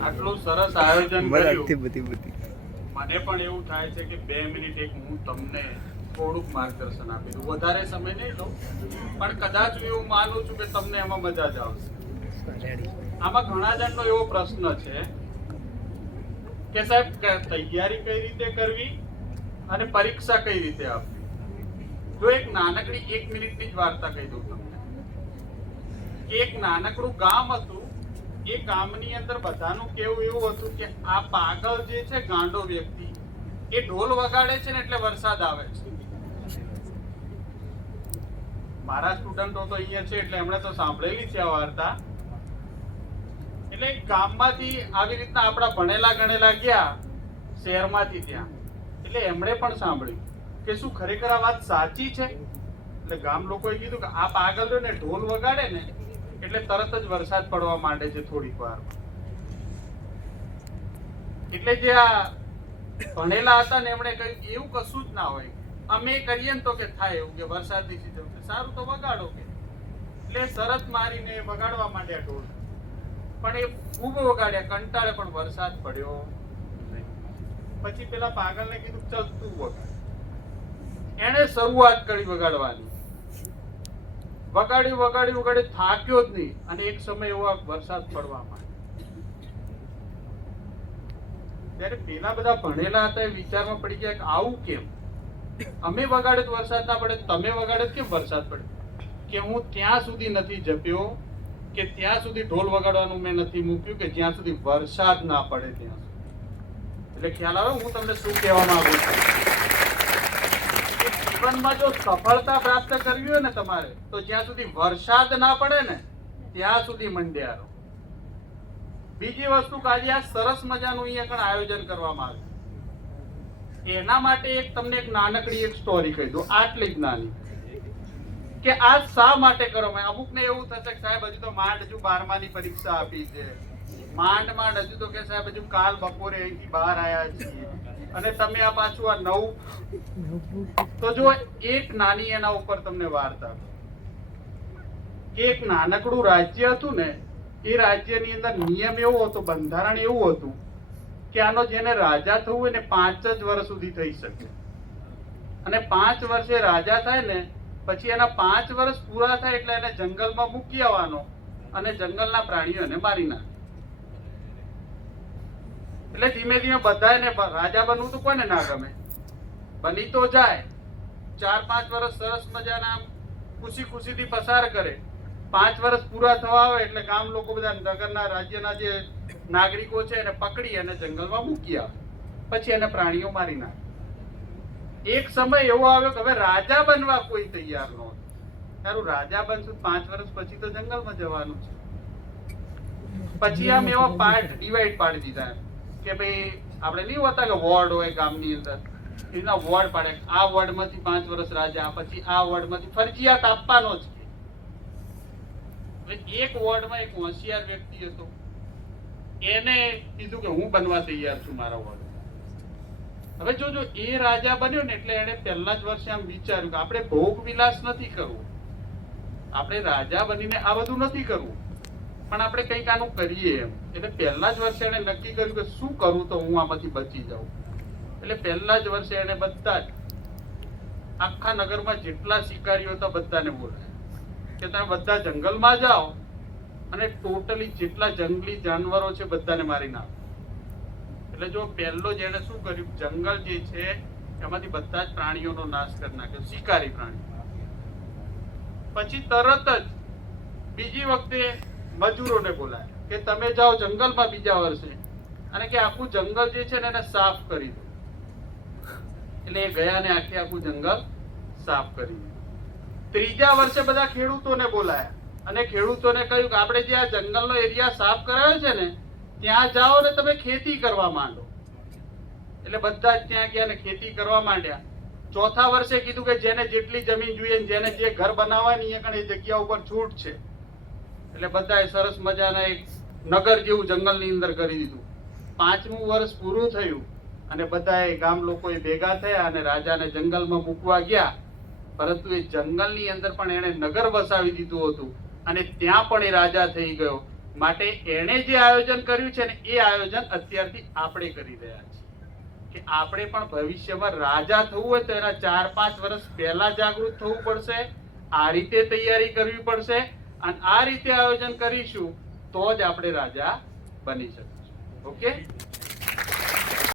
આટલું સરસ આયોજન મરાઠી કર્યું. બધી મને પણ એવું થાય છે કે 2 મિનિટ હું તમને થોડુંક માર્ગદર્શન આપી દઉં. વધારે સમય નહીં લઉં, પણ કદાચ હું એવું માનું છું કે તમને એમાં મજા જ આવશે. આમાં ઘણા જણનો એવો પ્રશ્ન છે કે સાહેબ તૈયારી કઈ રીતે કરવી અને પરીક્ષા કઈ રીતે આપવી. જો એક નાનકડી 1 મિનિટની જ વાર્તા કહી દઉં તમને કે એક નાનકડું ગામ હતું. એ ગામની અંદર બધાનું કેવું એવું હતું કે આ પાગલ જે છે ગાંડો વ્યક્તિ એ ઢોલ વગાડે છે ને એટલે વરસાદ આવે છે. મારા સ્ટુડન્ટો તો અહીંયા છે એટલે એમણે તો સાંભળેલી છે આ વાર્તા. એટલે ગામમાંથી આવી રીતના આપણા ભણેલા ગણેલા ગયા શહેરમાંથી ત્યાં, એટલે એમણે પણ સાંભળ્યું કે શું ખરેખર આ વાત સાચી છે. એટલે ગામ લોકોએ કીધું કે આ પાગલ રહ્યો ને ઢોલ વગાડે ને એટલે તરત જ વરસાદ પડવા માંડે છે થોડીક વાર. એટલે જે આ ભણેલા હતા ને એમણે કહ્યું એવું કશું જ ના હોય, અમે કરીએ ને તો કે થાય એવું કે વરસાદની સીઝન સારું તો વગાડો કે. એટલે શરત મારીને વગાડવા માંડ્યા ઢોલ. પણ એ ખૂબ વગાડ્યા, કંટાળે, પણ વરસાદ પડ્યો નહીં. પછી પેલા પાગલને કીધું ચલ તું વગાડ. એણે શરૂઆત કરી વગાડવાની. વગાડી થાક્યો જ નહીં. અને એક સમય એવો વરસાદ પડવા માંડ્યો. ત્યારે પેલા બધા ભણેલા હતા એ વિચારમાં પડી ગયા કે આવું કેમ, અમે વગાડે તો વરસાદ ના પડે, તમે વગાડે કેમ વરસાદ પડે. કે હું ત્યાં સુધી નથી જપ્યો કે ત્યાં સુધી ઢોલ વગાડવાનું મેં નથી મૂક્યું કે જ્યાં સુધી વરસાદ ના પડે ત્યાં સુધી. એટલે ખ્યાલ આવે હું તમને શું કહેવા માંગુ છું. જીવનમાં જો સફળતા પ્રાપ્ત કરવી હોય ને તમારે, તો જ્યાં સુધી વરસાદ ના પડે ને ત્યાં સુધી મંડ્યા રહો. બીજી વસ્તુ કે આજે આ સરસ મજાનું અહીંયા કણ આયોજન કરવામાં આવ્યું. એના માટે તમને એક નાનકડી એક સ્ટોરી કહી દઉં, આટલી જ નાની, કે આ શા માટે કરવામાં. અમુક ને એવું થશે કે સાહેબ હજુ તો માંડ હજુ 12માની પરીક્ષા આપી છે, માંડ હજુ તો કે સાહેબ હજુ કાલ બપોરે અહીંથી બહાર આવ્યા છીએ અને તમે આ પાછું આ નવું. તો જો એક નાની એના ઉપર તમને વાર્તા કે એક નાનકડું રાજ્ય હતું ને, એ રાજ્યની અંદર નિયમ એવો હતો, બંધારણ એવું હતું કે આનો જેને રાજા થવું હોય ને 5 જ વર્ષ સુધી થઈ શકે. અને 5 વર્ષે રાજા થાય ને પછી એના 5 વર્ષ પૂરા થાય એટલે એને જંગલમાં મૂકી આવવાનો અને જંગલના પ્રાણીઓ એને મારી નાખે. એટલે ધીમે ધીમે બધાને રાજા બનવું તો કોને ના ગમે, બની તો જાય. 4-5 વર્ષ સરસ મજાના ખુશી ખુશીથી પસાર કરે. 5 વર્ષ પૂરા થવા આવે એટલે ગામ લોકો બધા નગરના રાજ્યના જે નાગરિકો છે એને પકડી અને જંગલમાં મૂકી આવે. પછી એને પ્રાણીઓ મારી નાખે. એક સમય એવો આવ્યો કે હવે રાજા બનવા કોઈ તૈયાર નહોતું. તારું રાજા બનશું 5 વર્ષ પછી તો જંગલમાં જવાનું છે. પછી આમ એવા પાર્ટ ડિવાઈડ પાડી દીધા કે ભાઈ આપણે નહીં હોતા કે વોર્ડ હોય ગામની અંદર, એના વોર્ડ પાડે. આ વોર્ડમાંથી 5 વર્ષ રાજા, પછી આ વોર્ડમાંથી ફરજિયાત આપવાનો જ. એક વોર્ડમાં એક હોશિયાર વ્યક્તિ હતો, એને કીધું કે હું બનવા તૈયાર છું મારા વોર્ડ. હવે જો એ રાજા બન્યો ને એટલે એને પહેલા જ વર્ષે આમ વિચાર્યું કે આપણે ભોગ વિલાસ નથી કરવું, આપણે રાજા બનીને આ બધું નથી કરવું, પણ આપણે કંઈક આનું કરીએ એમ. એટલે પહેલા જ વર્ષે એને નક્કી કર્યું કે શું કરું તો હું આમાંથી બચી જાઉં. એટલે પહેલા જ વર્ષે એને બધા જ આખા નગરમાં જેટલા શિકારીઓ હતા બધાને બોલાવ્યા કે તમે બધા જંગલમાં જાઓ અને ટોટલી જેટલા જંગલી જાનવરો છે બધાને મારી નાખો. એટલે જો પહેલો જેને શું કર્યું, જંગલ જે છે એમાંથી બધા જ પ્રાણીઓનો નાશ કરી નાખ્યો, શિકારી પ્રાણી. પછી તરત જ બીજી વખતે મજૂરોને બોલાયા કે તમે જાઓ જંગલમાં બીજા વર્ષે અને કે આખું જંગલ જે છે ને એને સાફ કરી દો. એટલે એ ગયા ને આખું જંગલ સાફ કરી દીધું. ત્રીજા વર્ષે બધા ખેડૂતોને બોલાયા અને ખેડૂતોને કહ્યું કે આપણે જે આ જંગલનો એરિયા સાફ કરાયો છે ને ત્યાં જાઓ ને તમે ખેતી કરવા માંડો. એટલે બધા જ ત્યાં ગયા ને ખેતી કરવા માંડ્યા. ચોથા વર્ષે કીધું કે જેને જેટલી જમીન જોઈએ, જેને જે ઘર બનાવવાની એ જગ્યા ઉપર છૂટ છે. એટલે બધાએ સરસ મજાના એક નગર જેવું જંગલની અંદર કરી દીધું. 5મું વર્ષ પૂરું થયું અને બધાએ ગામ લોકોએ ભેગા થયા અને રાજાને જંગલમાં મૂકવા ગયા. પરંતુ એ જંગલની અંદર પણ એણે નગર વસાવી દીધું હતું અને ત્યાં પણ એ રાજા થઈ ગયો. માટે એણે જે આયોજન કર્યું છે ને એ આયોજન અત્યારથી આપણે કરી રહ્યા છીએ કે આપણે પણ ભવિષ્યમાં રાજા થવું હોય તો એના 4-5 વર્ષ પહેલા જાગૃત થવું પડશે, આ રીતે તૈયારી કરવી પડશે અને આ રીતે આયોજન કરીશું તો જ આપણે રાજા બની શકીશું. ઓકે.